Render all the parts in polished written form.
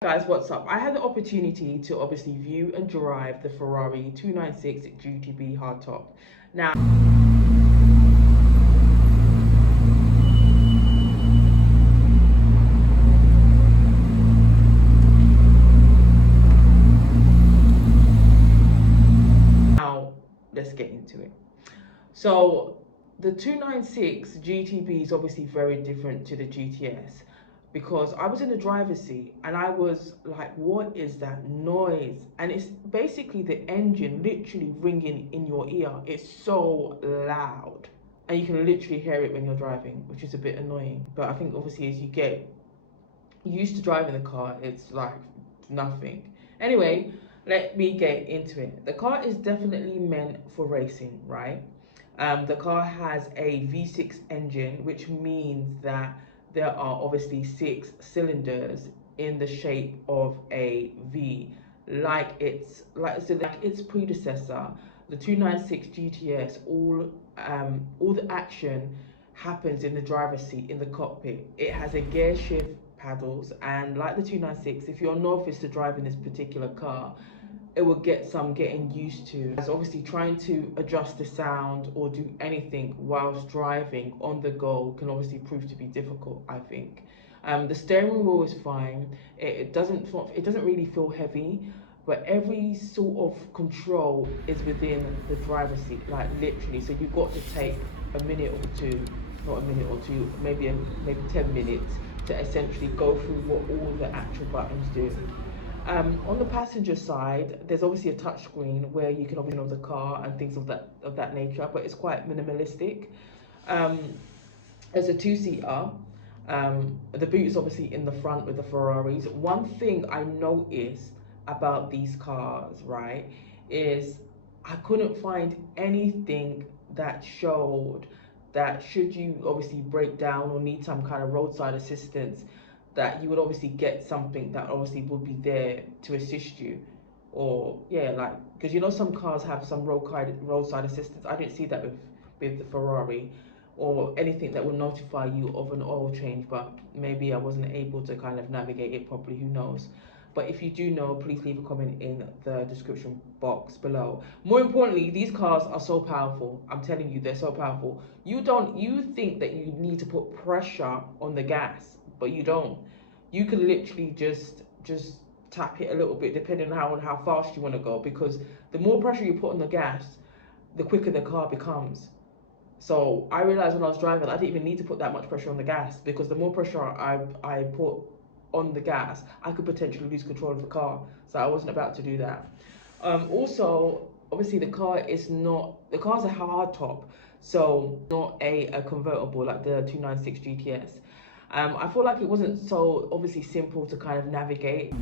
Guys, what's up? I had the opportunity to obviously view and drive the Ferrari 296 GTB hardtop. Now let's get into it. So the 296 GTB is obviously very different to the GTS, because I was in the driver's seat and I was like, what is that noise? And it's basically the engine literally ringing in your ear. It's so loud and you can literally hear it when you're driving, which is a bit annoying. But I think obviously as you get used to driving the car, it's like nothing. Anyway, let me get into it. The car is definitely meant for racing, right? The car has a V6 engine, which means that there are obviously 6 cylinders in the shape of a V, like its predecessor, the 296 GTS. All the action happens in the driver's seat, in the cockpit. It has a gear shift paddles, and like the 296, if you're a novice to driving this particular car, it will get some getting used to, as obviously trying to adjust the sound or do anything whilst driving on the go can obviously prove to be difficult, I think. The steering wheel is fine. It doesn't really feel heavy, but every sort of control is within the driver's seat, like literally. So you've got to take a minute or two, not a minute or two, maybe 10 minutes to essentially go through what all the actual buttons do. On the passenger side, there's obviously a touch screen where you can obviously know the car and things of that nature, but it's quite minimalistic. There's a 2-seater. The boot is obviously in the front with the Ferraris. One thing I noticed about these cars, right, is I couldn't find anything that showed that should you obviously break down or need some kind of roadside assistance, that you would obviously get something that obviously would be there to assist you. Or like, because you know some cars have some roadside assistance. I didn't see that with the Ferrari, or anything that will notify you of an oil change, but maybe I wasn't able to kind of navigate it properly, who knows. But if you do know, please leave a comment in the description box below. More importantly, these cars are so powerful. I'm telling you, they're so powerful. You think that you need to put pressure on the gas, but you don't. You can literally just tap it a little bit, depending on how fast you want to go, because the more pressure you put on the gas, the quicker the car becomes. So I realized when I was driving, I didn't even need to put that much pressure on the gas, because the more pressure I put on the gas, I could potentially lose control of the car. So I wasn't about to do that. Also, obviously the car's a hard top, so not a convertible like the 296 GTS. I feel like it wasn't so obviously simple to kind of navigate.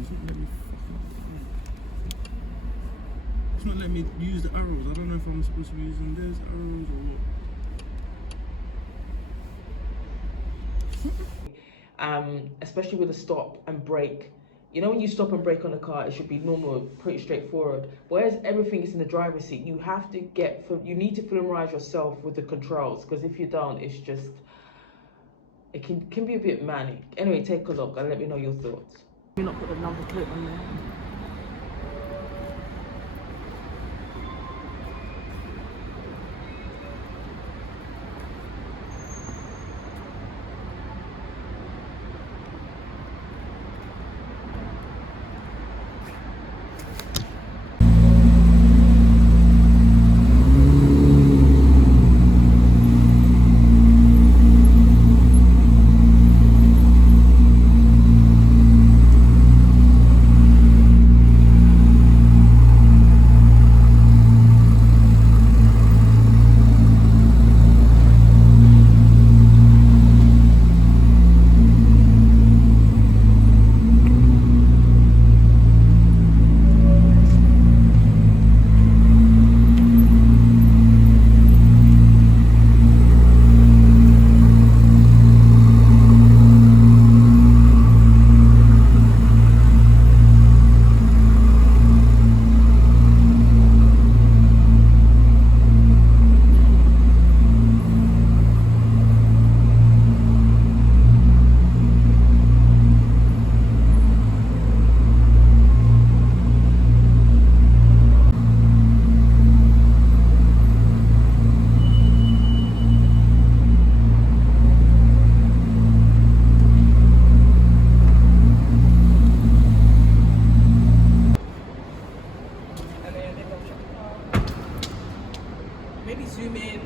It's not letting me use the arrows. I don't know if I'm supposed to be using those arrows or what. Especially with a stop and brake. You know, when you stop and brake on a car, it should be normal, pretty straightforward. Whereas everything is in the driver's seat, you need to familiarize yourself with the controls, because if you don't, it's just, it can be a bit manic. Anyway, take a look and let me know your thoughts. You not put the number plate on there. zoom in,